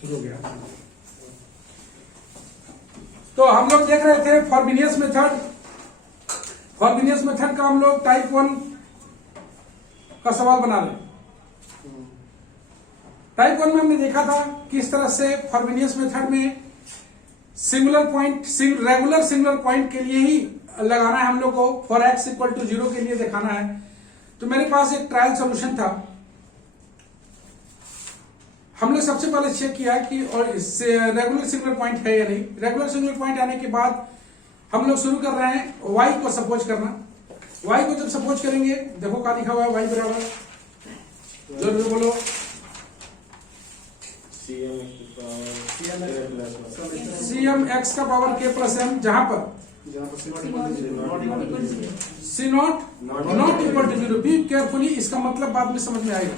शुरू हो गया। तो हम लोग देख रहे थे फॉरबिनियस मेथड। फॉरबिनियस मेथड का हम लोग टाइप 1 का सवाल बना रहे हैं। टाइप 1 में हमने देखा था किस तरह से फॉरबिनियस मेथड में singular point regular singular point के लिए ही लगाना है हम लोग को, फॉर x इक्वल टू 0 के लिए दिखाना है। तो मेरे पास एक ट्रायल सॉल्यूशन था। हमने सबसे पहले चेक किया कि और इससे रेगुलर सिंगुलर पॉइंट है या नहीं। रेगुलर सिंगुलर पॉइंट आने के बाद हम लोग शुरू कर रहे हैं y को सपोज करना। y को जब सपोज करेंगे, देखो क्या लिखा हुआ है, y बराबर जरूर बोलो cm x का पावर k प्लस m, जहां पर c not not equal to 0। Be carefully, इसका मतलब बाद में समझ में आएगा।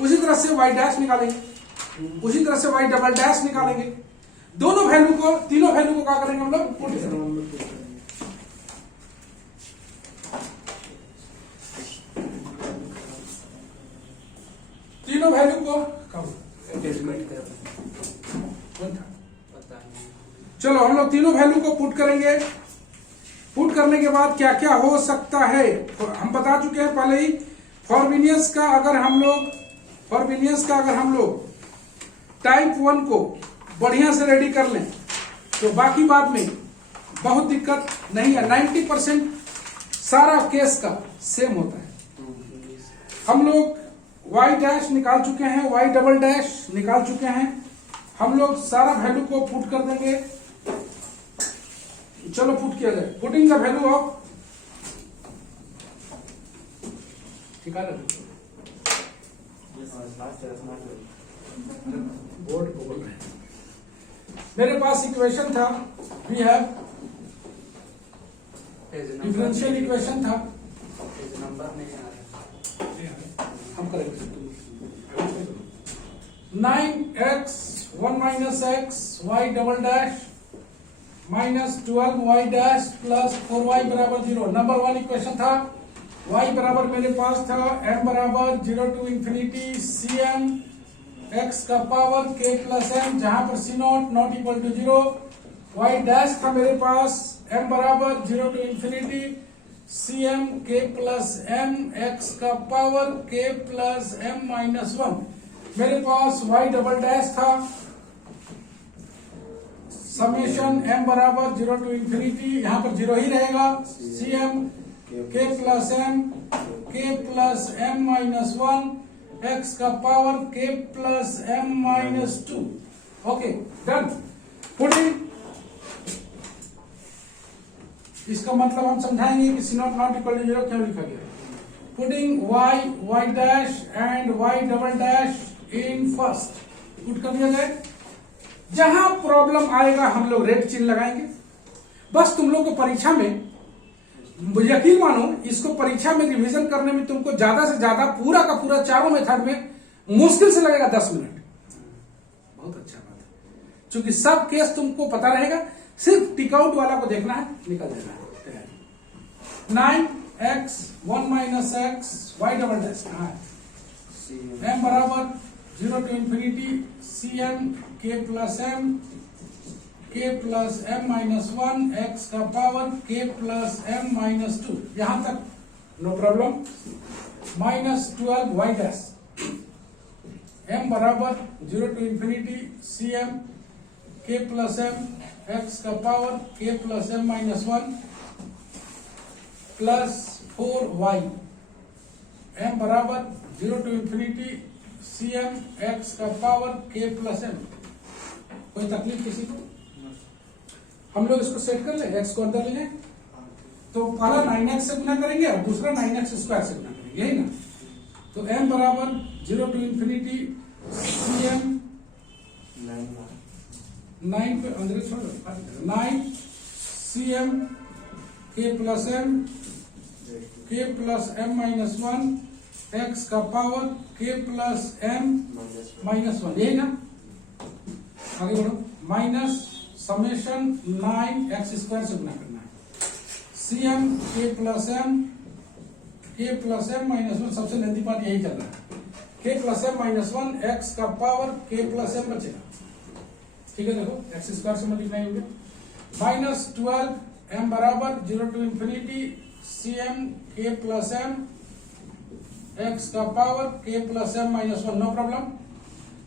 उसी तरह से y डैश निकालेंगे, उसी तरह से y डबल डैश निकालेंगे। दोनों वैल्यू को, तीनों वैल्यू को क्या करेंगे हम लोग, पुट करेंगे। तीनों वैल्यू को चलो हम लोग तीनों वैल्यू को पुट करेंगे। पुट करने के बाद क्या क्या हो सकता है हम बता चुके हैं पहले ही। फॉरबिनियस का अगर हम लोग टाइप 1 को बढ़िया से रेडी कर लें तो बाकी बाद में बहुत दिक्कत नहीं है। 90% सारा केस का सेम होता है। हम लोग y डैश निकाल चुके हैं, y डबल डैश निकाल चुके हैं। हम लोग सारा वैल्यू को पुट कर देंगे। चलो पुट किया जाए। पुटिंग द वैल्यू ऑफ, ठीक है बोर्ड को बोल रहे हैं। मेरे पास इक्वेशन था, वी हैव डिफरेंशियल इक्वेशन था, नंबर नहीं आ रहा, हम करेंगे 9x 1 minus x y double dash minus 12y dash plus 4y बराबर 0। नंबर 1 इक्वेशन था। y बराबर मेरे पास था m बराबर 0 टू इंफिनिटी cm x का पावर k प्लस m, जहां पर c not not equal to 0। y dash था मेरे पास m बराबर 0 to infinity cm k plus m x का power k plus m minus 1। मेरे पास y डबल डैश था, समेशन m बराबर 0 टू इंफिनिटी, यहाँ पर 0 ही रहेगा, cm k plus m minus 1 x का power k plus m minus 2। Okay done. Putting, इसका मतलब हम समझाएंगे कि c not not equal to 0 क्यों लिखा गया। Putting y dash and y double dash in first, put कर दिया जाए। जहां प्रॉब्लम आएगा हम लोग रेड चिन्ह लगाएंगे। बस तुम लोग को परीक्षा में, यकीन मानो इसको परीक्षा में रिवीजन करने में तुमको ज्यादा से ज्यादा पूरा का पूरा चारों मेथड में मुश्किल से लगेगा 10 मिनट। बहुत अच्छा बात है, क्योंकि सब केस तुमको पता रहेगा, सिर्फ टिकआउट वाला को देखना है, निकल जाएगा। 9x 1 minus x y double dash कहाँ है, m बराबर 0 to infinity cm k plus m minus 1 x का power k plus m minus 2। यहां तक no problem. Minus 12 y dash m बराबर 0 to infinity cm k plus m x का power k plus m minus 1 plus 4y m बराबर 0 to infinity cm x का power k plus m। कोई तकलीफ किसी को? हम लोग इसको सेट कर ले, x को अंदर ले लें तो पहला 9x से गुना करेंगे और दूसरा 9x स्क्वायर से गुना करेंगे, यही ना। तो m बराबर 0 टू इंफिनिटी cm 9 पे अंदर छोड़ 9 cm k plus m minus 1 x का power k plus m minus 1, यही ना। आगे बढ़ो। माइनस समेशन 9x स्क्वायर से गुना करना है, cm k plus m minus 1। सबसे लेंथी पार्ट यही चल रहा है। K plus M minus one X का पावर के प्लस एम बचेगा। ठीक है, देखो एक्स स्क्वायर से मल्टीप्लाई होंगे। माइनस 12 एम बराबर 0 to infinity C M K plus M X का power K plus M minus one. No problem,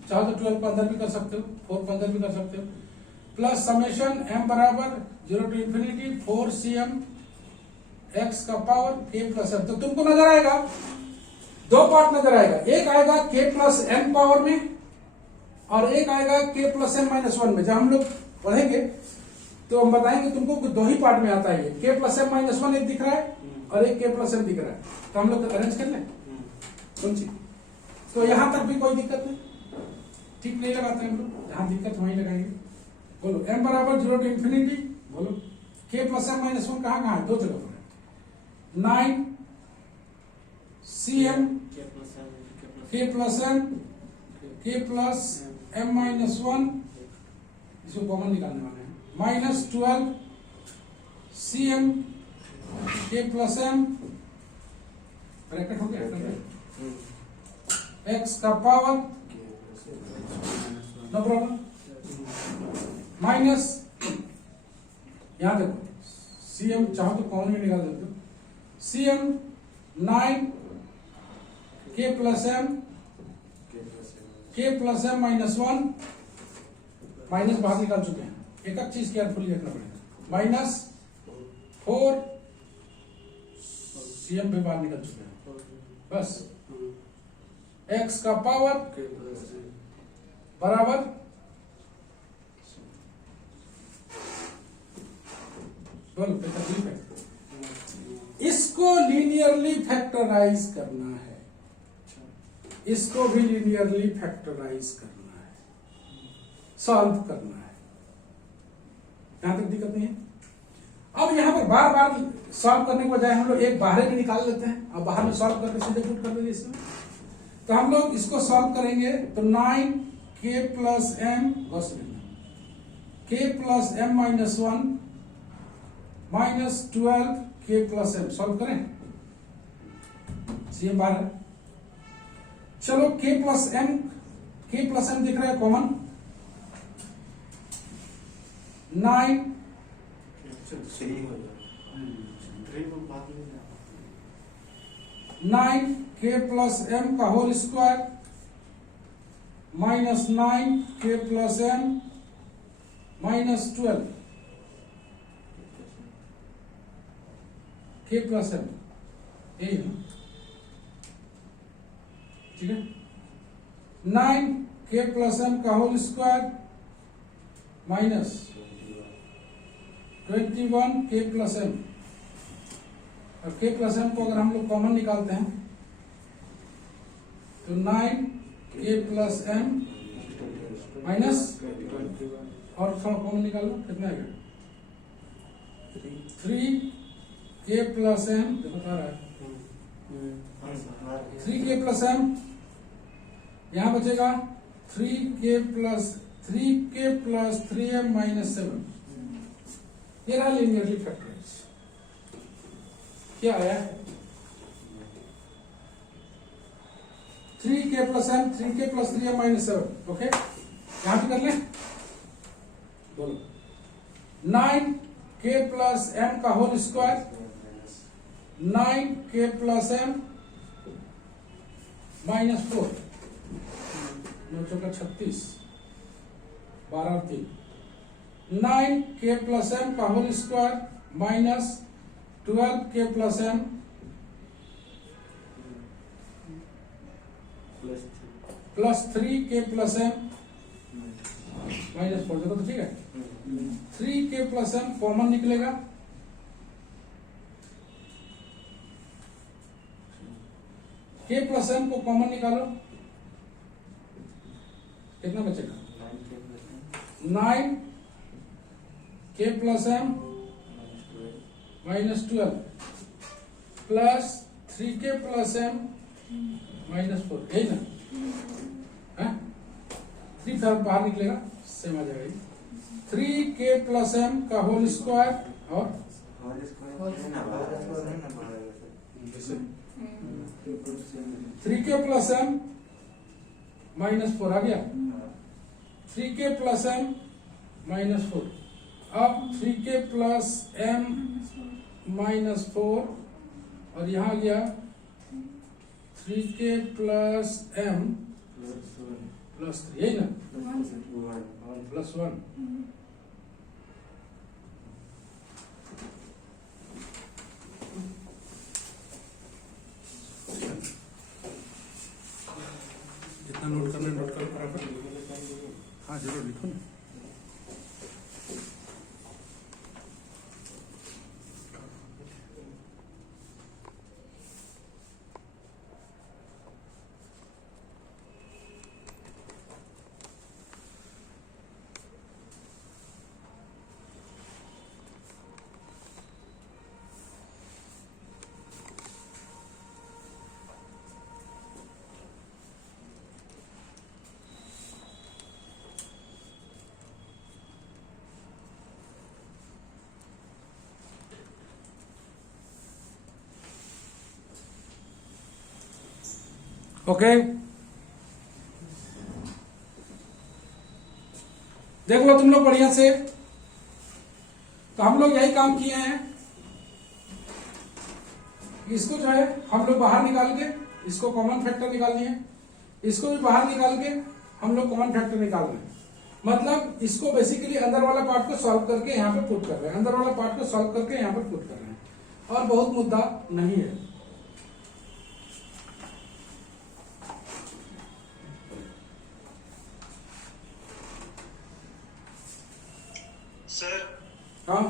चाहो तो 12 को अंदर भी कर सकते हो, 4 को अंदर भी कर सकते हो। प्लस समेशन एम बराबर 0 to infinity 4 C M X का पावर के प्लस एम। तो तुमको नजर आएगा, दो पार्ट नजर आएगा, एक आएगा के प्लस एम पावर में और एक आएगा के प्लस एम माइनस वन में। जब हम लोग पढ़ेंगे तो हम बताएंगे तुमको कि दो ही पार्ट में आता है। K plus M minus one एक दिख रहा है और एक के प्लस एम दिख रहा है, तो हम लोग अरेंज कर लें कौन सी। तो यहां तक भी कोई दिक्कत नहीं, ठीक नहीं लगाते हम लोग, जहां दिक्कत वहीं लगाएंगे। बोलो एम बराबर 0 टू इंफिनिटी, बोलो के प्लस एम माइनस वन कहां कहां है, दो जगह पर है। 9 सी M K plus M minus one, इसको कॉमन निकालने वाले हैं। माइनस 12 सी M K plus M bracket हो गया एक्स का पावर, नो प्रॉब्लम। माइनस यहां देखो सी एम चाहो तो कॉमन में निकाल देते हो। सी M 9 K plus M minus one, minus बाहर निकाल चुके हैं, एक एक चीज केयरफुली देखना पड़ेगा। माइनस 4 सीएम भी बाहर निकल चुके हैं, बस एक्स का पावर बराबर बोलो तकलीफ है। इसको लीनियरली फैक्टराइज करना है, इसको भी लीनियरली फैक्टराइज करना है, सॉल्व करना है। यहां तक दिक्कत नहीं है। अब यहां पर बार बार सॉल्व करने के बजाय हम लोग एक बाहर भी निकाल लेते हैं, अब बाहर में सॉल्व करके सीधे पुट कर देंगे इसमें। तो हम लोग इसको सॉल्व करेंगे तो 9 K plus M K plus M minus one minus 12 K plus M, solve करें। सीएम बाहर है, चलो के प्लस एम दिख रहा है कॉमन। 9 के प्लस एम का whole square minus 9 K plus M minus 12 K plus M, यही है ठीक है। 9 के प्लस एम का होल स्क्वायर माइनस 21 के प्लस एम, और के प्लस एम को अगर हम लोग कॉमन निकालते हैं तो 9 के प्लस एम माइनस, और थोड़ा कॉमन निकाल लो कितना आएगा 3 के प्लस एम, बता रहा है 3 के प्लस एम, यहां बचेगा 3 के प्लस 3m माइनस 7। ये रहा लीनियरली फैक्टराइज। क्या आया 3k plus M 3k plus 3m minus 7। Okay, यहां भी कर ले, बोलो 9k प्लस एम का whole square 9k plus M minus 4, 9 चौका 36, 12 और 3, 9k प्लस एम का whole square minus 12k plus M plus 3k plus M minus 4। देखो तो ठीक है, 3k प्लस एम कॉमन निकलेगा, k प्लस एम को कॉमन निकालो, कितना बचेगा 9 K plus M minus 12 plus 3k plus M minus 4, यही ना, 3 बाहर निकलेगा, सेम आ जाएगा। 3k प्लस एम का होल स्क्वायर और 3k प्लस एम -4 आ गया। 3k plus m -4। अब 3k प्लस m -4 और यहाँ आ गया 3k प्लस m प्लस 3, यही ना, +1। जितना नोट करना नोट करो फटाफट। हाँ जरूर लिखो ना। ओके, देख लो तुम लोग बढ़िया से। तो हम लोग यही काम किए हैं, इसको जो है हम लोग बाहर निकाल के इसको कॉमन फैक्टर निकाल दिए, इसको भी बाहर निकाल के हम लोग कॉमन फैक्टर निकाल रहे हैं। मतलब इसको बेसिकली अंदर वाला पार्ट को सॉल्व करके यहाँ पे पुट कर रहे हैं, अंदर वाला पार्ट को सॉल्व करके यहाँ पे पुट कर रहे हैं, और बहुत मुद्दा नहीं है। सर हाँ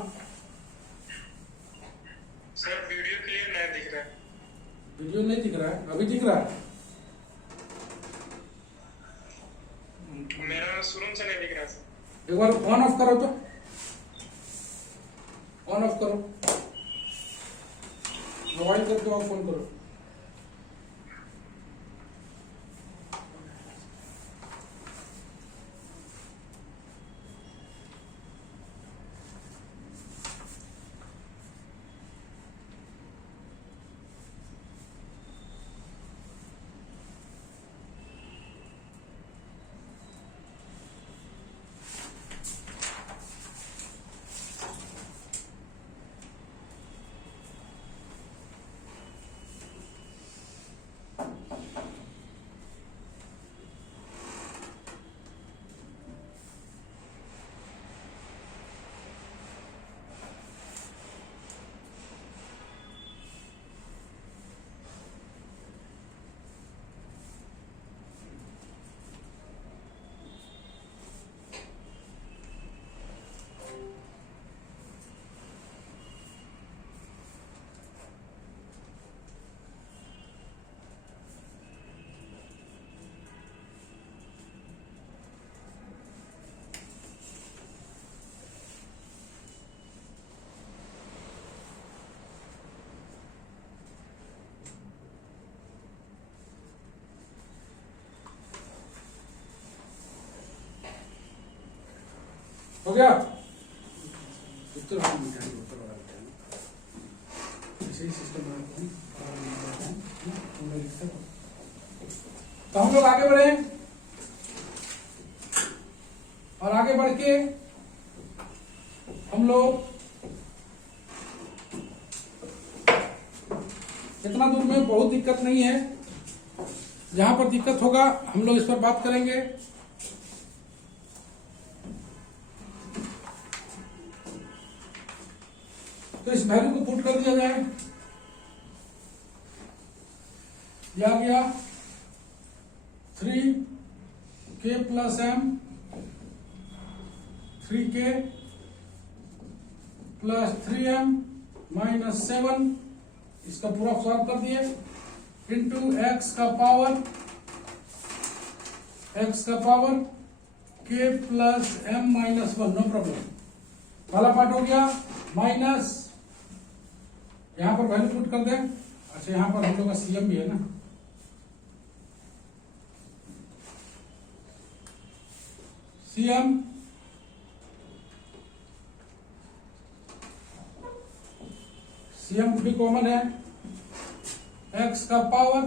सर वीडियो क्लियर नहीं दिख रहा है। वीडियो नहीं दिख रहा है, अभी दिख रहा है? मेरा शुरू से नहीं दिख रहा सर। एक बार ऑन ऑफ करो, तो ऑन ऑफ करो, मोबाइल करके ऑफ ऑन करो। हो गया? उत्तर हम मिटाएंगे, ऊपर वाला मिटाएंगे, ऐसे ही सिस्टम बनाते हैं। तो हम लोग आगे बढ़े, और आगे बढ़ के हम लोग इतना दूर में बहुत दिक्कत नहीं है, जहां पर दिक्कत होगा हम लोग इस पर बात करेंगे। तो इस वैल्यू को पुट कर दिया जाए, यह आ गया 3k plus m, 3k plus 3m minus 7, इसका पूरा सॉल्व कर दिए, इंटू x का power k plus m minus 1, no problem. पहला पार्ट हो गया, माइनस यहां पर वैल्यू पुट कर दें। अच्छा, यहां पर हम लोग का सीएम भी है ना, सीएम भी कॉमन है, x का power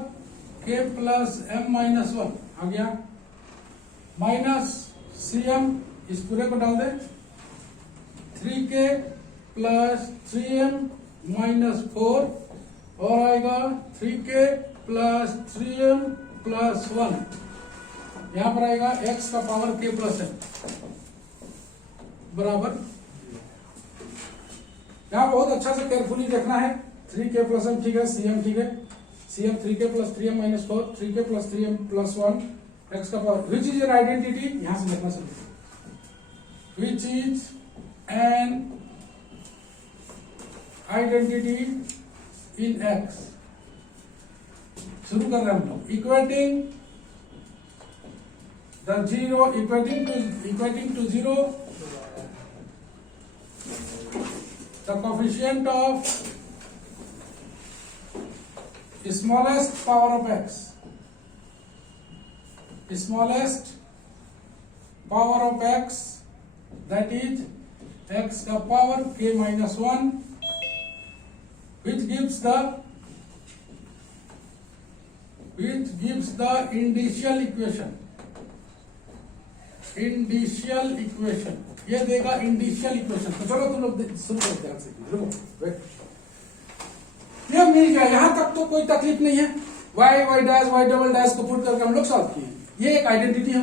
k plus m minus 1 आ गया, माइनस CM, इस पूरे को डाल दे, 3K प्लस 3M माइनस 4 और आएगा 3K प्लस 3M प्लस 1, यहां पर आएगा x का पावर k प्लस m बराबर, यहां बहुत अच्छा से केयरफुली देखना है, 3K प्लस m ठीक है, CM ठीक है, CM 3K plus 3M minus 4, 3K plus 3M plus 1, x का power, which is an identity, यहां से देखना समझिए, which is an identity in x, शुरू कर रहे हैं हम लोग, equating the zero, equating to zero the coefficient of smallest power of x, smallest power of x, that is x ka power k minus 1, which gives the indicial equation, ये देगा इंडिशियल equation. तो चलो तुम लोग सुन लो ध्यान से, रुको, ये मिल गया, यहां तक तो कोई तकलीफ नहीं है, y dash y double dash को पुट करके हम लोग सॉल्व किए, ये एक आइडेंटिटी है।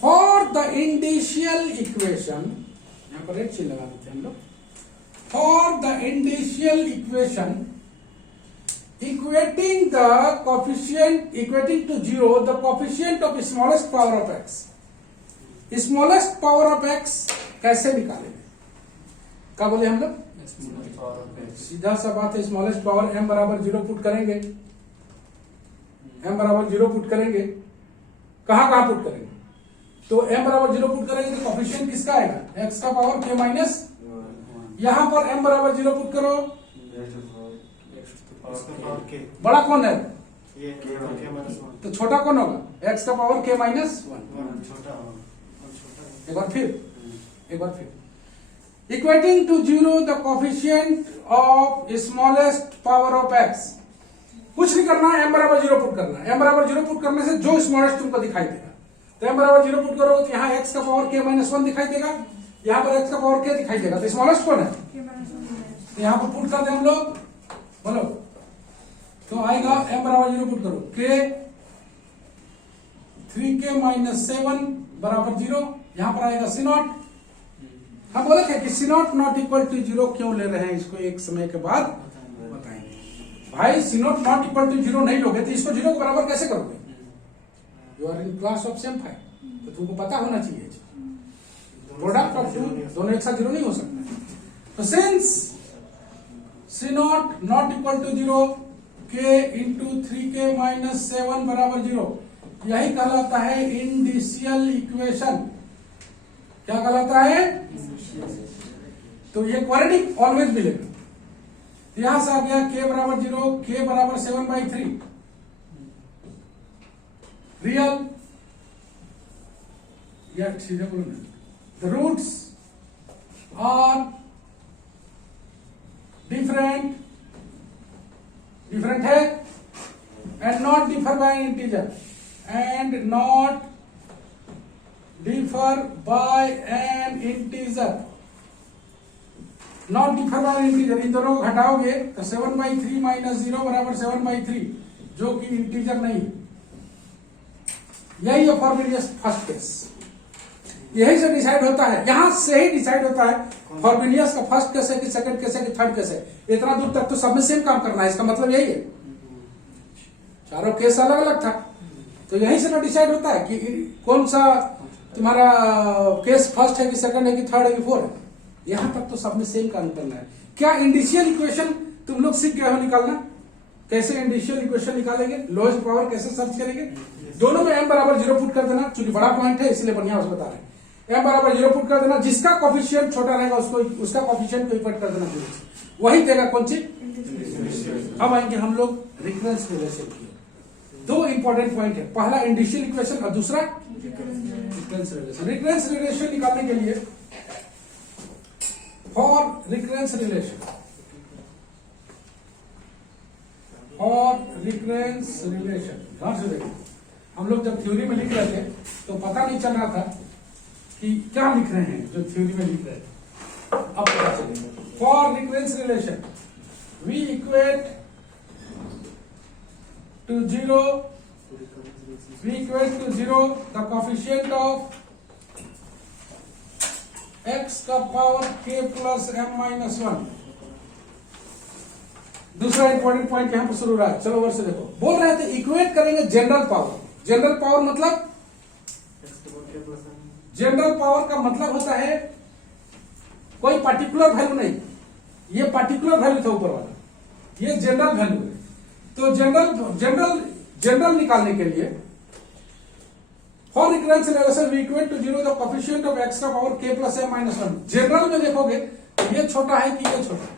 फॉर द इंडिशियल इक्वेशन, यहां पर रेड चिन्ह लगा देते हैं हम लोग, for the indicial equation equating to zero the coefficient of smallest power of x, smallest power of x कैसे निकालेंगे, क्या बोले हम लोग, सीधा सा बात है, स्मॉलेस्ट पावर m बराबर 0 पुट करेंगे, m बराबर 0 पुट करेंगे, कहां पुट करेंगे, तो m बराबर 0 पुट करेंगे तो कोफिशिएंट किसका आएगा, x का पावर k माइनस, यहां पर m बराबर 0 पुट करो, बड़ा कौन है, तो छोटा कौन होगा, x का पावर k माइनस 1, एक बार फिर, equating to zero the coefficient of smallest power of x, कुछ नहीं करना है, m बराबर 0 पुट करना है, m बराबर 0 पुट करने से जो स्मॉलेस्ट तुमको दिखाई देगा, तो m बराबर 0 पुट करोगे तो यहाँ x का पावर k माइनस 1 दिखाई देगा, यहाँ पर x का पावर k दिखाई देगा, तो स्मॉलेस्ट कौन है, तो यहाँ पर पुट कर दे हम लोग, बोलो, तो आएगा m बराबर 0 पुट करो, k 3K माइनस 7 बराबर 0, यहां पर आएगा C0, हम बोले थे कि C0 नॉट इक्वल टू 0 क्यों ले रहे हैं, इसको एक समय के बाद बताएंगे। भाई C0 नॉट इक्वल टू 0 नहीं लोगे तो इसको 0 के बराबर कैसे करोगे, you are in class of same 5, तो तुमको पता होना चाहिए, प्रोडक्ट ऑफ टू दोनों एक साथ 0 नहीं हो सकता, तो since C0 not equal to 0, k into 3K minus 7 बराबर 0, यही कहलाता है इंडिशियल इक्वेशन, क्या कहलाता है, तो ये क्वाड्रेटिक ऑलवेज मिलेगा, यहां से आ गया k बराबर 0, k बराबर 7/3, रियल, या सीधे बोलो ना, द रूट्स आर डिफरेंट है, and not differ by integer, and not differ by an integer, not differ by an integer, इन दोनों को घटाओगे तो 7/3 माइनस 0 बराबर 7/3, जो कि इंटीजर नहीं, यही है फॉर्बिनियस फर्स्ट केस, यही से डिसाइड होता है, यहां से ही डिसाइड होता है फॉर्बिनियस का फर्स्ट केस है कि सेकंड केस है कि थर्ड केस है, इतना दूर तक तो सब में सेम काम करना है, इसका मतलब यही है, चारों केस अलग अलग था, तो यही से ना डिसाइड होता है कि कौन सा तुम्हारा केस फर्स्ट है कि सेकंड है कि थर्ड है कि फोर्थ है, यहां तक तो सब में सेम काम करना है। क्या इंडिशियल इक्वेशन तुम लोग सीख गए हो निकालना, कैसे इंडिशियल इक्वेशन निकालेंगे, लोएस्ट पावर कैसे सर्च करेंगे, दोनों में m बराबर 0 पुट कर देना, क्योंकि बड़ा पॉइंट है इसलिए बढ़िया बता रहे हैं, m बराबर 0 पुट कर देना, जिसका कोफिशिएंट छोटा रहेगा उसका कोफिशिएंट को इक्वेट कर देना, वही देगा कौन सी। अब आएंगे हम लोग रिकरेंस रिलेशन की, दो इंपॉर्टेंट पॉइंट है, पहला इंडिशियल इक्वेशन और दूसरा रिकरेंस रिलेशन। रिकरेंस रिलेशन निकालने के लिए फॉर रिकरेंस रिलेशन ध्यान से देखिए, हम लोग जब थ्योरी में लिख रहे थे तो पता नहीं चल रहा था कि क्या लिख रहे हैं जो थ्योरी में लिख रहे थे, अब पता चलेगा। For recurrence relation we equate to zero the coefficient of x का power k plus m minus 1। दूसरा इंपॉर्टेंट पॉइंट यहां पर शुरू रहा है, चलो वर्ष से देखो। बोल रहे थे इक्वेट करेंगे जनरल पावर। जनरल पावर मतलब, जनरल पावर का मतलब होता है कोई पर्टिकुलर वैल्यू नहीं, ये पर्टिकुलर वैल्यू था ऊपर वाला, ये जनरल वैल्यू है। तो जनरल निकालने के लिए for recurrence relation we equate to zero the coefficient of x का power k plus m minus 1। General में देखोगे तो ये छोटा है कि ये छोटा है?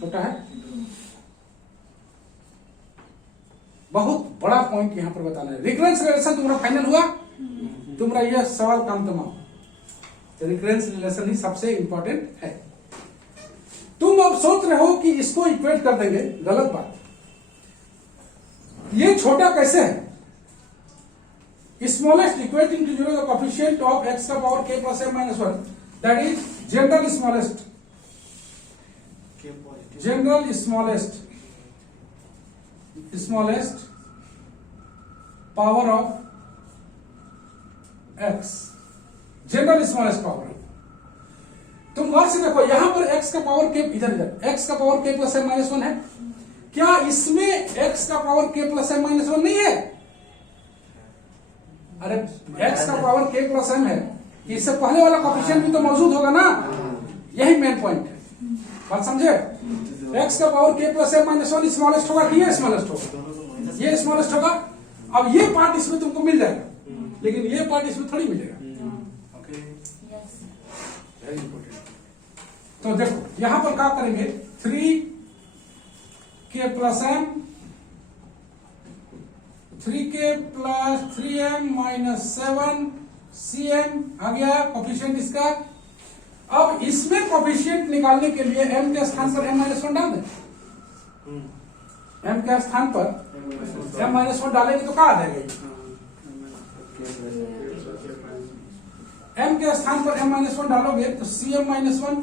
छोटा है। बहुत बड़ा पॉइंट यहां पर बताना है। रिकरेंस रिलेशन तुम्हारा फाइनल हुआ, तुम्हारा यह सवाल काम तमाम। रिकरेंस रिलेशन ही सबसे इंपॉर्टेंट है। तुम अब सोच रहे हो कि इसको इक्वेट कर देंगे, गलत बात। ये छोटा कैसे है? Smallest equating to zero the coefficient of x का power k plus m minus 1, that is general smallest power of x, general smallest power. तुम गौर से देखो यहां पर x का पावर k, इधर x का power k plus m minus 1 है। क्या इसमें x का power k plus m minus 1 नहीं है? अरे x का पावर k प्लस m है, इससे पहले वाला कोफिशिएंट भी तो मौजूद होगा ना। यही मेन पॉइंट है, बात समझे? x का power k plus m minus 1 smallest होगा कि ये स्मॉलेस्ट होगा? ये स्मॉलेस्ट होगा। अब ये पार्ट इसमें तुमको मिल जाएगा, लेकिन ये पार्ट इसमें थोड़ी मिलेगा। Okay, very important. तो देखो यहां पर क्या करेंगे, 3k plus m, 3k plus 3m minus 7 cm आ गया कोफिशिएंट इसका। अब इसमें कोफिशिएंट निकालने के लिए m के स्थान पर m माइनस 1 डाल दें। m के स्थान पर m माइनस 1 डालेंगे तो क्या आ जाएगा? m के स्थान पर m माइनस 1 डालोगे तो cm minus 1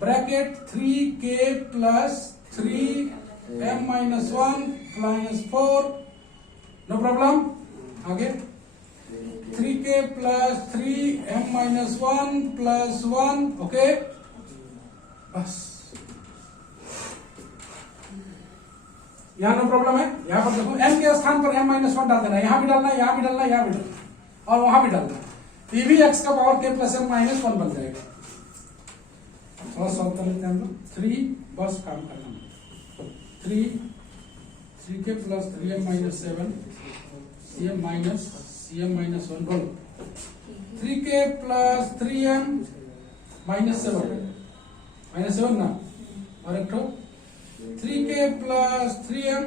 bracket 3k plus 3m minus 1 minus 4, no problem. आगे 3k plus 3m minus 1 plus 1, okay बस। यहां नो प्रॉब्लम है। यहां पर देखो m के स्थान पर m माइनस 1 डाल देना, यहां भी डालना, यहां भी डालना, यहां भी डालना और वहां भी डालना। ये भी x का power k plus m minus 1 बन जाएगा। थोड़ा सॉल्व कर लेते हैं हम लोग। 3 बस काम करना, 3k plus 3m minus 7 cm minus 1 बोलो। 3k प्लस 3m माइनस 7 ना, और एक 3k plus 3m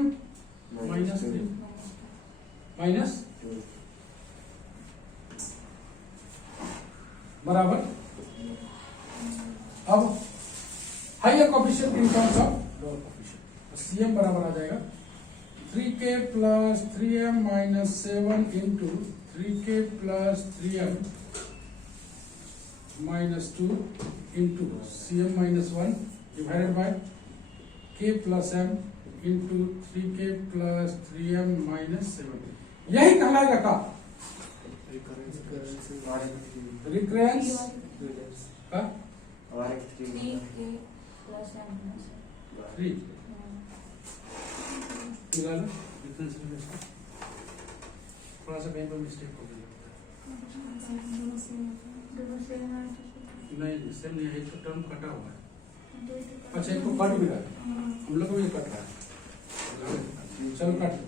minus 3 minus बराबर। अब higher coefficient in terms of lower coefficient, cm बराबर आ जाएगा 3k plus 3m minus 7 into 3k plus 3m minus 2 into cm minus 1 divided bye k plus m into 3k plus 3m minus 7। यही कहलाएगा का recurrence का 3k plus m 3 निकालो difference relation. थोड़ा सा कहीं पर मिस्टेक हो गई, नहीं सेम नहीं है, तो टर्म कटा हुआ है। अच्छा एक तो कट भी रहा है, हम लोग को भी कट रहा है, चलो काट लो।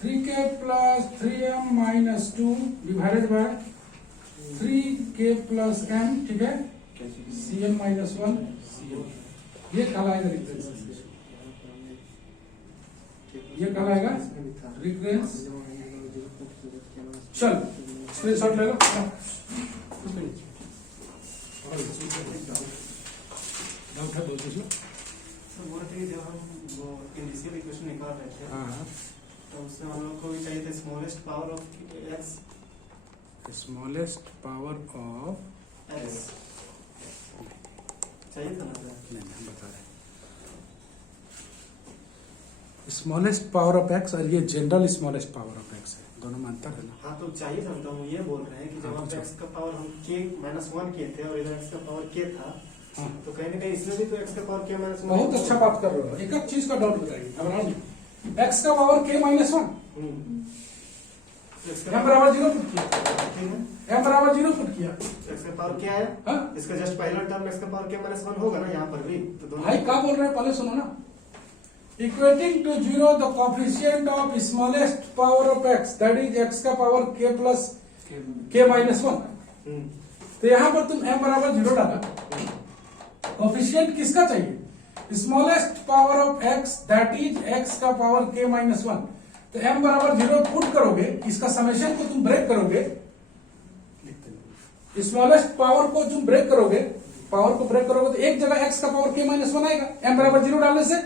3k plus 3m minus 2 divided by 3k plus m, ठीक है, cm माइनस 1 cm। ये कहलाएगा रिकरेंस, ये कहलाएगा रिकरेंस। चल स्क्रीनशॉट ले लो। डाउट है बोल वो इनिशियल इक्वेशन निकाल रहे थे, हाँ तो उसमें हम लोग को भी चाहिए था smallest power of x. Smallest power of x चाहिए था ना सर? नहीं हम बता रहे स्मॉलेस्ट पावर ऑफ एक्स और ये general smallest power of x है, दोनों में अंतर है ना। हाँ तो चाहिए था, तो हम ये बोल रहे हैं कि जब हाँ, आप पूछो। एक्स का पावर हम के -1 किए थे और इधर एक्स का पावर के था, हाँ। तो कहीं ना कहीं इसमें भी तो एक्स का पावर के -1। बहुत अच्छा बात कर रहे हो, एक एक चीज का डाउट बताइए। घबराओ नहीं। एक्स का पावर k -1 एक्स m का बराबर 0 पुट किया, ठीक है, m बराबर 0 पुट किया। एक्स का पावर क्या है? हाँ इसका जस्ट पहला टर्म एक्स का पावर के -1 होगा ना यहाँ पर भी, तो दोनों भाई क्या बोल रहे हैं पहले सुनो ना। Equating to 0 the coefficient of smallest power of x that is x का पावर k प्लस k -1। तो यहाँ पर तुम m बराबर 0 डाला, कोएफिशिएंट किसका चाहिए? Smallest power of x that is x का पावर k -1। तो m बराबर 0 पुट करोगे, इसका समेशन को तुम ब्रेक करोगे, स्मॉलेस्ट पावर को तुम ब्रेक करोगे, पावर को ब्रेक करोगे तो एक जगह x का पावर k -1 आएगा m बराबर 0 डालने से।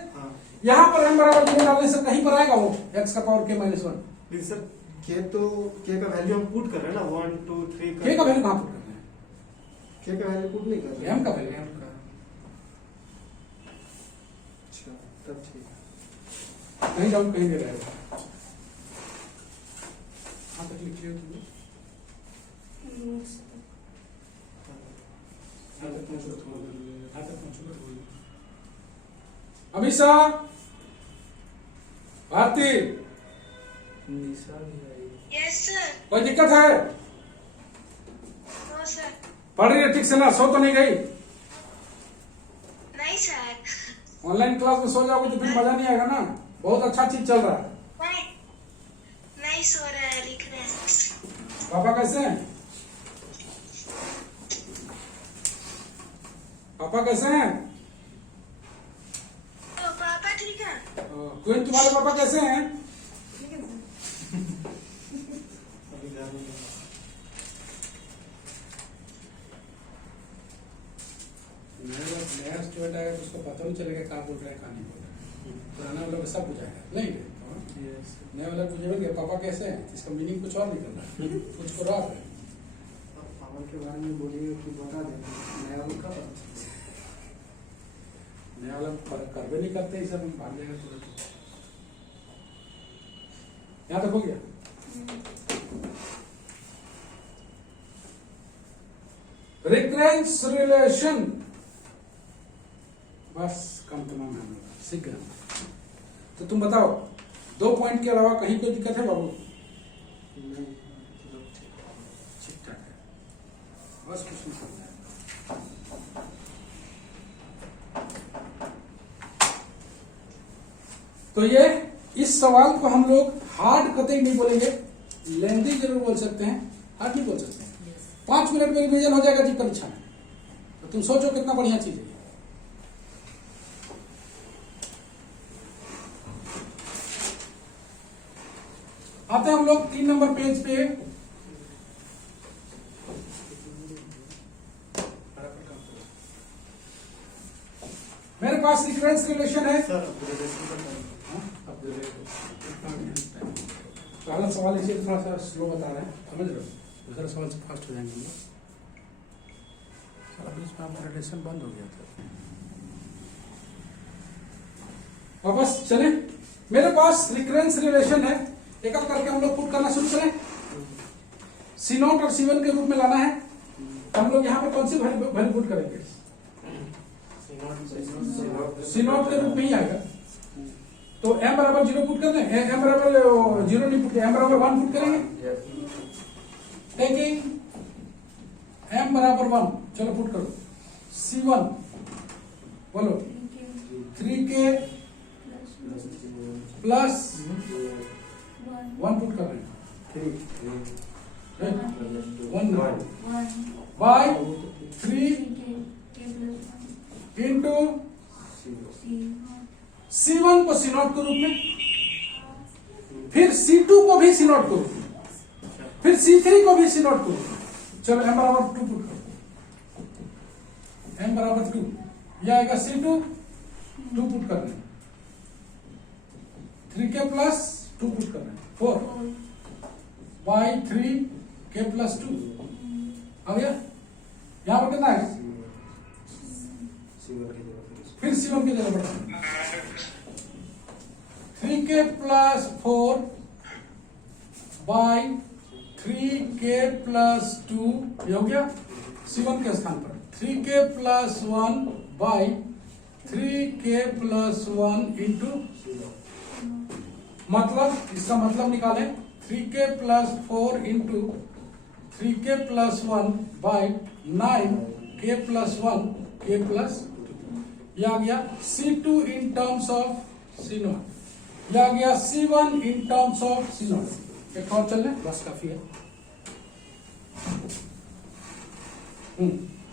यहाँ पर m बराबर 0 डालने से कहीं पर आएगा वो x का पावर k -1। लेकिन सर के तो के का वैल्यू हम पुट कर रहे हैं ना, 1 2 3 k का वैल्यू कहाँ पुट करना है? के का वैल्यू पुट नहीं कर रहे m का वैल्यू। अच्छा तब ठीक है। कहीं डाउट कहीं नहीं रहेगा। हाँ तकलीफ क्लियर हुई? अमीषा, भारती, निशा भी आई। Yes sir. कोई दिक्कत है? No sir. पढ़ रही है ठीक से ना? सो तो नहीं गई? नहीं सर। ऑनलाइन क्लास में सो जाओगे तो फिर मजा नहीं आएगा ना। बहुत अच्छा चीज चल रहा है। नहीं नहीं सो रहा है, लिख रहे हैं। पापा कैसे हैं? पापा कैसे हैं? तो पापा ठीक है। क्वीन तुम्हारे पापा कैसे हैं? अभी घर में नया स्टूडेंट आएगा तो उसको पता नहीं चलेगा कहाँ बोल रहे हैं कहाँ नहीं बोल रहे हैं। पुराना वाला सब बुझाएगा नहीं रे? नया वाला पूछेगा पापा कैसे हैं, इसका मीनिंग कुछ और निकल रहा है, कुछ और है। पावर के बारे में बोलिए कि बता देंगे नया वाला का पता चले। नया वाला करवे नहीं करते, इसे हम भाग जाएगा तुरंत। यहाँ तक हो गया? रिकरेंस रिलेशन बस कम तमाम है, सीख गए। तो तुम बताओ 2 पॉइंट के अलावा कहीं कोई दिक्कत है बाबू? नहीं ठीक ठाक है, बस कुछ नहीं करना है। तो ये इस सवाल को हम लोग हार्ड कतई नहीं बोलेंगे, लेंथी जरूर बोल सकते हैं, हार्ड नहीं बोल सकते हैं। 5 मिनट में रिवीजन हो जाएगा जी परीक्षा में। तो तुम सोचो कितना बढ़िया चीज है। आते हैं हम लोग 3 नंबर पेज पे। मेरे पास सीक्वेंस रिलेशन है। सर ऑब्जर्वेशन का पहला सवाल इसे थोड़ा सा स्लो बता रहे हैं, समझ रहे हो? दूसरा सवाल से फास्ट हो जाएंगे हम लोग। सारा बीच में आपका रिलेशन बंद हो गया था। वापस चले। मेरे पास रिकरेंस रिलेशन है, एक एक करके हम लोग पुट करना शुरू करें। C0 और C1 के रूप में लाना है। हम लोग यहाँ पर कौन सी वैल्यू पुट करेंगे? C0 के रूप में ही आएगा। तो m बराबर 0 पुट कर दें। m बराबर 0 नहीं पुट, m बराबर 1 पुट करेंगे। टेकिंग m बराबर 1, चलो पुट करो। C1 बोलो 3k प्लस 1 पुट कर रहे हैं। 1 बाय 3 इंटू C1 को C0 के रूप में, फिर C2 को भी C0 के रूप में, फिर C3 को भी C0 के रूप में। चलो m बराबर 2 पुट करो। m बराबर 2 यह आएगा C2 2 पुट करने। 3k प्लस 2 पुट करना है 4 बाई 3k प्लस 2 आ गया। यहाँ पर कितना है फिर C1 की जगह बढ़ा 3k plus 4 by 3k plus 2 ये हो गया C1 के स्थान पर 3k plus 1 by 3k plus 1 into मतलब इसका मतलब निकालें 3k plus 4 into 3k plus 1 by 9k plus 1 k plus 2 यह आ गया C2 in terms of C0 यह आ गया C1 in terms of C0। एक और चल रहे बस काफी है।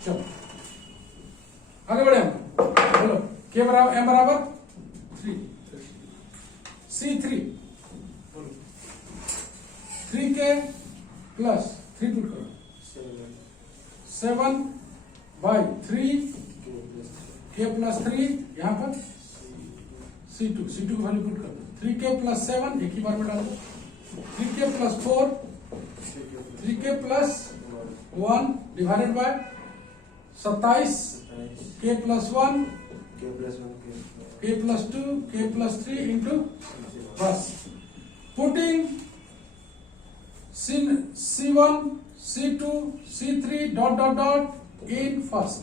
चलो आगे बढ़े हम बोलो के बराबर m बराबर 3 C3 बोलो 3k प्लस 3 पुट करो 7 बाई 3k प्लस 3 यहाँ पर C2 की वैल्यू पुट कर दो 3k प्लस 7 एक ही बार में डाल दो 3k plus 4 3k plus 1 divided by 27 k plus 1 k plus 2 k plus 3 into बस putting C1 C2 C3 dot dot dot in first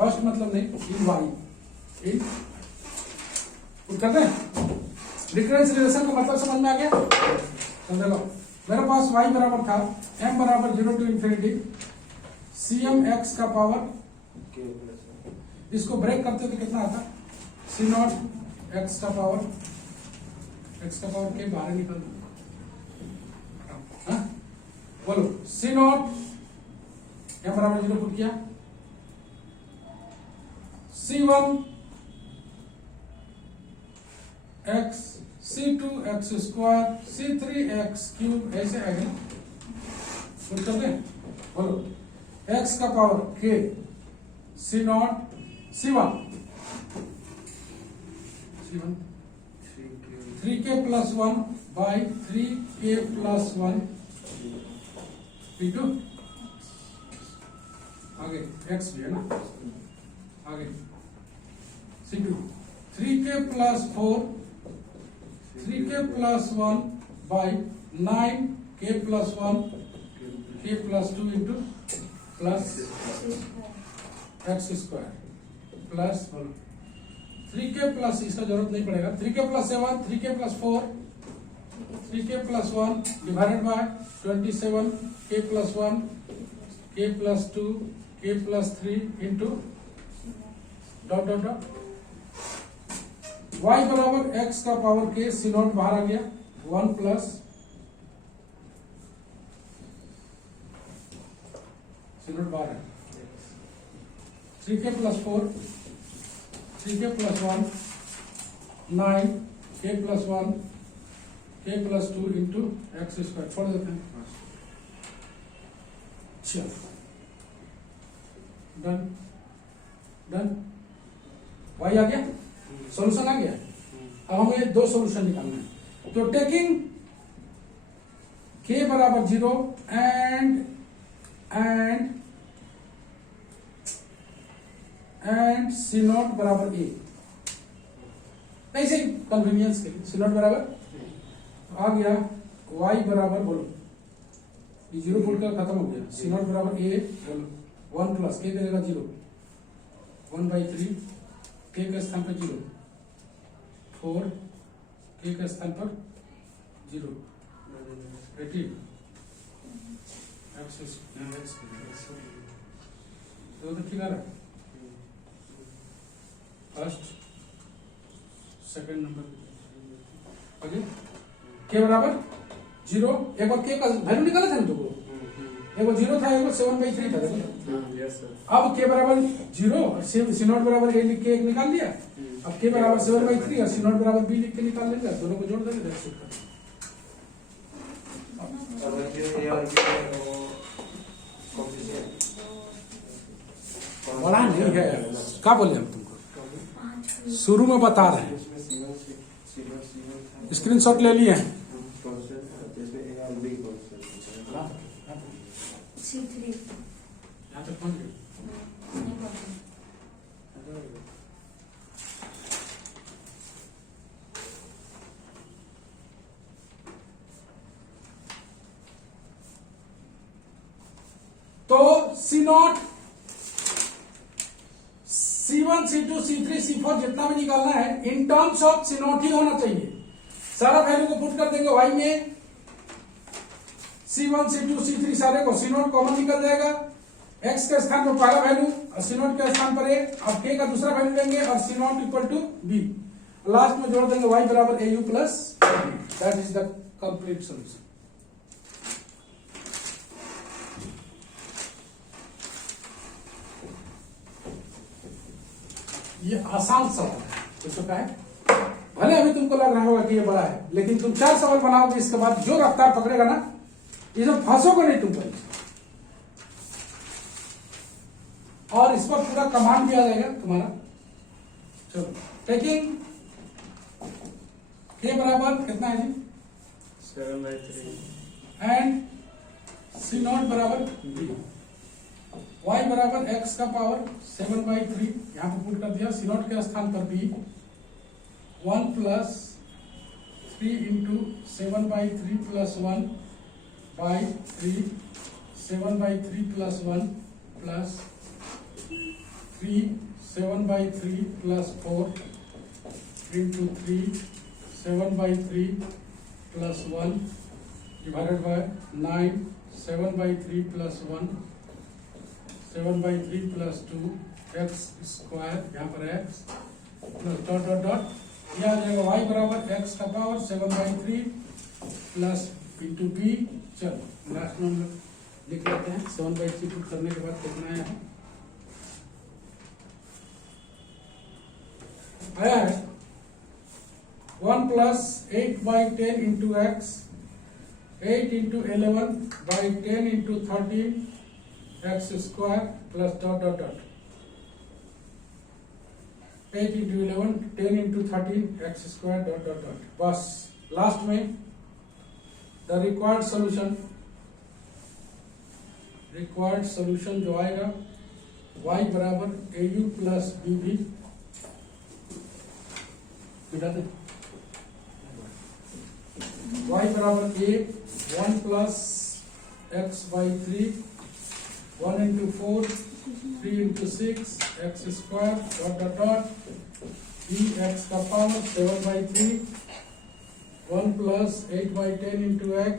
मतलब नहीं इन y इन कर दें डिफरेंस रिलेशन का मतलब समझ में आ गया। समझ लो मेरे पास y बराबर था m बराबर 0 टू इंफिनिटी cm x का पावर इसको ब्रेक करते तो कितना आता C0 x का पावर के बाहर निकल बोलो C0 m बराबर 0 पुट किया C1 x C2 x square C3 x cube ऐसे आगे पुट कर दें बोलो x का power k C0 C1 3k plus 1 by 3k plus 1 into आगे x भी है ना आगे C2 3k plus 4 3k plus 1 by 9k plus 1 k plus 2 into plus x square plus 3k plus इसका जरूरत नहीं पड़ेगा 3k plus 7 3k plus 4 3k plus 1 divided by 27 k plus 1 k plus 2 k plus 3 into dot dot dot y बराबर x का power k C0 बाहर आ गया 1 plus C0 बाहर है 3k plus 4 3k plus 1 9 k plus 1 k plus 2 into x square छोड़ देते हैं चलो डन डन y आ गया सॉल्यूशन आ गया। अब हमें दो सॉल्यूशन निकालना है तो टेकिंग k बराबर 0 एंड C0 बराबर a ऐसे कन्वीनियंस के लिए C0 बराबर आ गया y बराबर बोलो ये 0 पुट कर खत्म हो गया C0 बराबर a बोलो 1 प्लस k करेगा 0 1/3 k के स्थान पर 0 4 k के स्थान पर 0 18 तो ठीक है first second number okay k बराबर 0 एक बार k का वैल्यू निकाला था ना तुमको एक बार 0 था एक बार 7/3 था यस सर अब k बराबर 0 और C0 बराबर a लिख के एक निकाल दिया अब k बराबर 7/3 और C0 बराबर b लिख के निकाल लेंगे दोनों को जोड़ देंगे दैट्स इट बड़ा नहीं है क्या बोले हम तुमको शुरू में बता रहे हैं स्क्रीनशॉट ले लिए हैं? प्रोसेस जैसे A R be process C3 यहाँ तक पहुंच गए? नहीं पता। तो C0, C1, C2, C3, C4 जितना भी निकालना है इन टर्म्स ऑफ C0 ही होना चाहिए। सारा वैल्यू को पुट कर देंगे y में, C1, C2, C3 सारे को C0 कॉमन निकल जाएगा। x के स्थान पर पहला वैल्यू और C0 के स्थान पर a, अब k का दूसरा वैल्यू लेंगे और C0 equal to b, last में जोड़ देंगे y बराबर au plus b। That is the complete solution. ये आसान सवाल है, तो चुका है। भले अभी तुमको लग रहा होगा कि ये बड़ा है, लेकिन तुम 4 सवाल बनाओगे इसके बाद जो रफ्तार पकड़ेगा ना, ये जब फंसोगे नहीं तुम पर, और इस पर पूरा कमांड भी आ जाएगा तुम्हारा। चलो टेकिंग के बराबर कितना है जी? 7/3 एंड C0 बराबर b, y बराबर x का पावर 7/3 यहाँ पे पुट कर दिया। C0 के स्थान पर b 1 plus 3 into 7/3 plus 1/3 7/3 plus 1 plus 3 7/3 plus 4 into 3 7/3 plus 1 divided bye 9 7/3 plus 1 7/3 plus 2 x square, यहाँ पर x plus dot dot dot, यह आ जाएगा y बराबर x का पावर 7/3 प्लस इंटू b। चलो लास्ट में हम लोग लिख लेते हैं 7/3 पुट करने के बाद कितना आया है? आया है 1 plus 8/10 into x 8 into 11/10 into 13 x square plus dot dot dot 8 into 11 10 into 13 x square dot dot dot. बस लास्ट में द रिक्वायर्ड सॉल्यूशन जो आएगा y बराबर au प्लस bv, y बराबर a 1 plus x/3 1 into 4 3 into 6 x square dot dot dot b x का power 7/3 1 plus 8/10 into x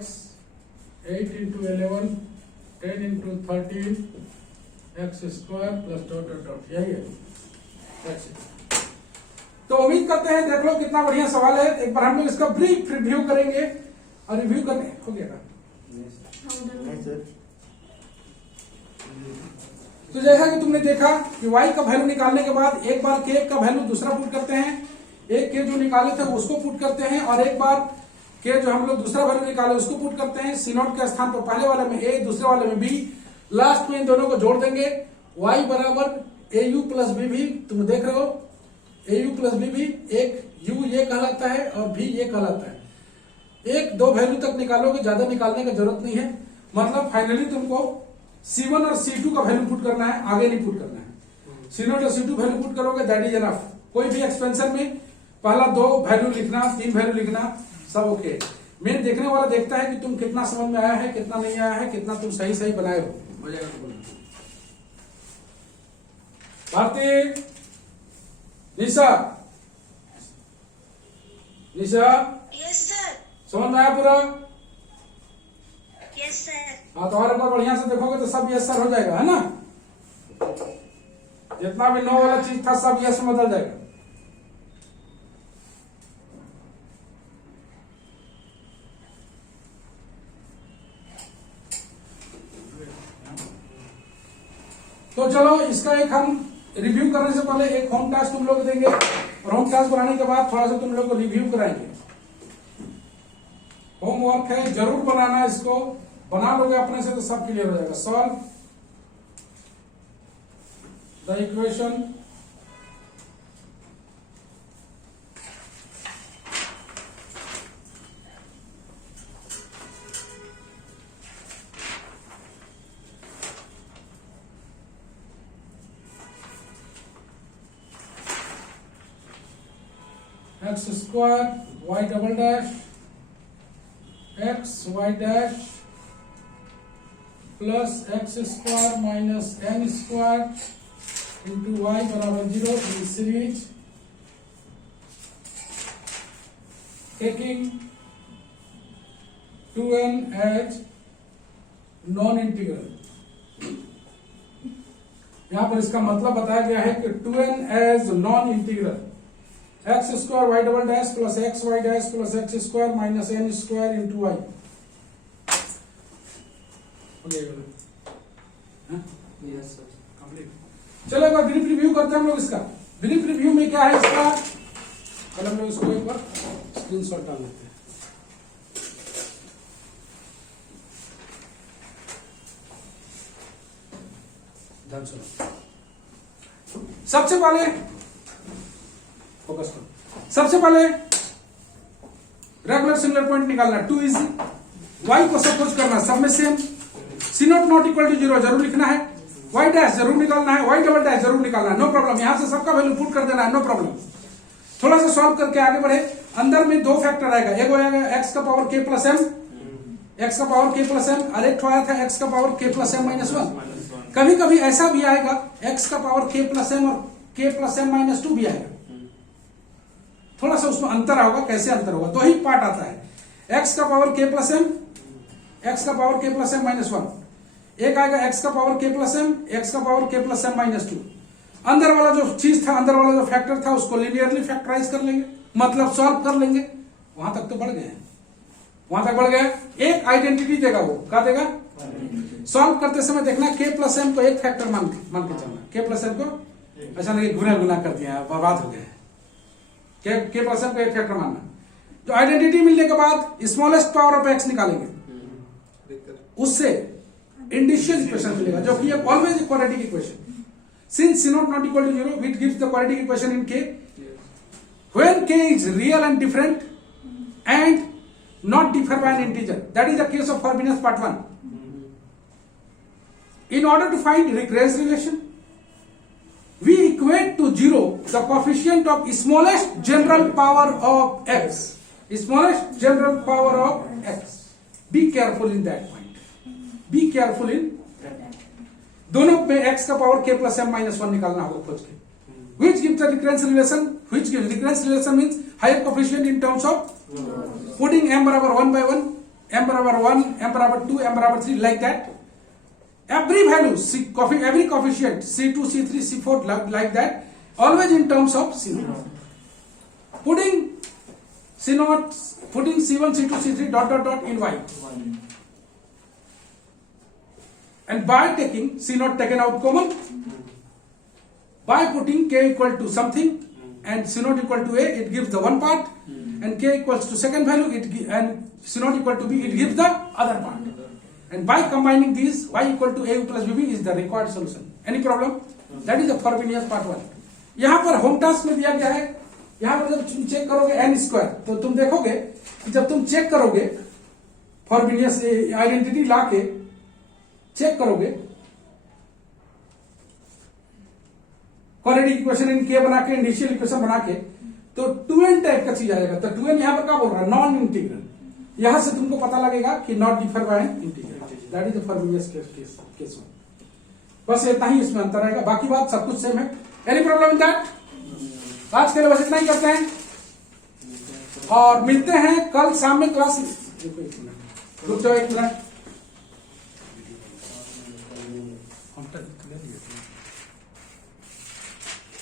8 into 11 10 into 13 x square plus dot dot dot. यही है। That's it। तो उम्मीद करते हैं देख लो कितना बढ़िया सवाल है। एक बार हम लोग इसका ब्रीफ रिव्यू करेंगे और रिव्यू करने हो गया ना। नहीं सर, तो जैसा कि तुमने देखा कि y का वैल्यू निकालने के बाद एक बार k का वैल्यू दूसरा पुट करते हैं, एक k जो निकाले थे उसको पुट करते हैं, और एक बार k जो हम लोग दूसरा वैल्यू निकाले उसको पुट करते हैं। C0 के स्थान पर पहले वाले में a, दूसरे वाले में b, लास्ट में इन दोनों को जोड़ देंगे। y बराबर au प्लस b भी तुम देख रहे हो, au प्लस b भी, एक u ये कहलाता है और v ये कहलाता है। एक दो वैल्यू तक निकालोगे, ज्यादा निकालने की जरूरत नहीं है। मतलब फाइनली तुमको C1 और C2 का वैल्यू पुट करना है, आगे नहीं पुट करना है। C0 और C2 वैल्यू पुट करोगे दैट इज एनफ। कोई भी एक्सपेंशन में पहला 2 वैल्यू लिखना, 3 वैल्यू लिखना, सब ओके। मेन देखने वाला देखता है कि तुम कितना समझ में आया है, कितना नहीं आया है, कितना तुम सही सही बनाए हो। हो जाएगा तो बोलना। भारती, निशा, यस सर। समझ में आया पूरा? Yes sir. हाँ, तो और एक बार बढ़िया से देखोगे तो सब यस सर हो जाएगा, है ना। जितना भी नो वाला चीज था सब यस में बदल जाएगा। तो चलो इसका एक हम रिव्यू करने से पहले एक होम टास्क तुम लोग देंगे, और होम टास्क बनाने के बाद थोड़ा सा तुम लोग को रिव्यू कराएंगे। होमवर्क है, जरूर बनाना। इसको बना लोगे अपने से तो सब क्लियर हो जाएगा। Solve the equation X square Y double dash X Y dash plus X square minus N square into Y बराबर 0 in series taking 2n as non integral. यहां पर इसका मतलब बताया गया है कि 2n as non integral X square Y double dash plus X Y dash plus X square minus N square into Y. Yes sir. Complete. चलो एक बार ब्रीफ रिव्यू करते हैं हम लोग इसका। ब्रीफ रिव्यू में क्या है इसका, पहले हम लोग इसको एक बार स्क्रीनशॉट डाल लेते हैं। ध्यान सुनो। सबसे पहले फोकस करो। सबसे पहले रेगुलर सिंगुलर पॉइंट निकालना, 2 इजी। y को सपोज करना सब में same, C not not equal to 0 जरूर लिखना है, y डैश जरूर निकालना है, y डबल डैश जरूर निकालना है, नो प्रॉब्लम। यहां से सबका वैल्यू पुट कर देना है, नो प्रॉब्लम। थोड़ा सा सॉल्व करके आगे बढ़े। अंदर में 2 फैक्टर आएगा, एक आएगा x का power k plus m, x का पावर k प्लस m, और एक आया था x का power k plus m minus 1। कभी कभी ऐसा भी आएगा x का पावर k प्लस m और k प्लस m माइनस 2 भी आएगा। थोड़ा सा उसमें अंतर होगा, कैसे अंतर होगा, 2 ही पार्ट आता है, x का power k plus m, x का power k plus m minus 1। एक आएगा x का power k plus m, x का power k plus m minus 2। अंदर वाला जो चीज था, अंदर वाला जो फैक्टर था, उसको लिनियरली फैक्टराइज कर लेंगे, मतलब सॉल्व कर लेंगे। वहां तक तो बढ़ गए, वहां तक बढ़ गया। एक आइडेंटिटी देगा, वो क्या देगा, सॉल्व करते समय देखना k प्लस m को एक फैक्टर मान के चलना। k प्लस m को ऐसा नहीं गुना गुना कर दिया, बर्बाद हो गया। k प्लस m को एक फैक्टर मानना। तो आइडेंटिटी मिलने के बाद स्मॉलेस्ट पावर ऑफ x निकालेंगे, उससे इंडिशियल इक्वेशन मिलेगा, जो कि always quadratic equation. Since c not not equal to 0 which gives the quadratic equation in k when k is real and different and not differ by an integer. That is the case of Frobenius part 1. In order to find recurrence relation, we equate to 0 the coefficient of smallest general power of x. Smallest general power of x. Be careful in that point. Be careful in दोनों में x का power k plus m minus 1 निकालना होगा खोज के। Which gives the recurrence relation? Which gives recurrence relation means higher coefficient in terms of putting m बराबर 1 by 1, m बराबर 1, m बराबर 2, m बराबर 3 like that. Every value, every coefficient C2, C3, C4 like that, always in terms of C0. Putting C0, putting C1, C2, C3 dot dot dot in y. And by taking C0 taken out common, by putting k equal to something and C0 equal to a, it gives the one part, and k equals to second value, and C0 equal to b, it gives the other part. And by combining these, y equal to a plus bb is the required solution. Any problem? That is the Frobenius part 1. यहाँ पर home task में दिया गया है, यहाँ पर जब तुम चेक करोगे n स्क्वायर, तो तुम देखोगे कि जब तुम चेक करोगे Frobenius आइडेंटिटी ला के चेक करोगे, क्वाड्रेटिक इक्वेशन इन k बना के, इंडिशियल इक्वेशन बना के, तो 2n टाइप का चीज आएगा। तो 2n यहाँ पर क्या बोल रहा है, नॉन इंटीग्रल। यहां से तुमको पता लगेगा कि not differ by integral. That is the Frobenius case. बस इतना ही इसमें अंतर आएगा, बाकी बात सब कुछ सेम है। Any problem in that? आज के लिए बस इतना ही करते हैं और मिलते हैं कल शाम में क्लास। रुक जाओ एक मिनट।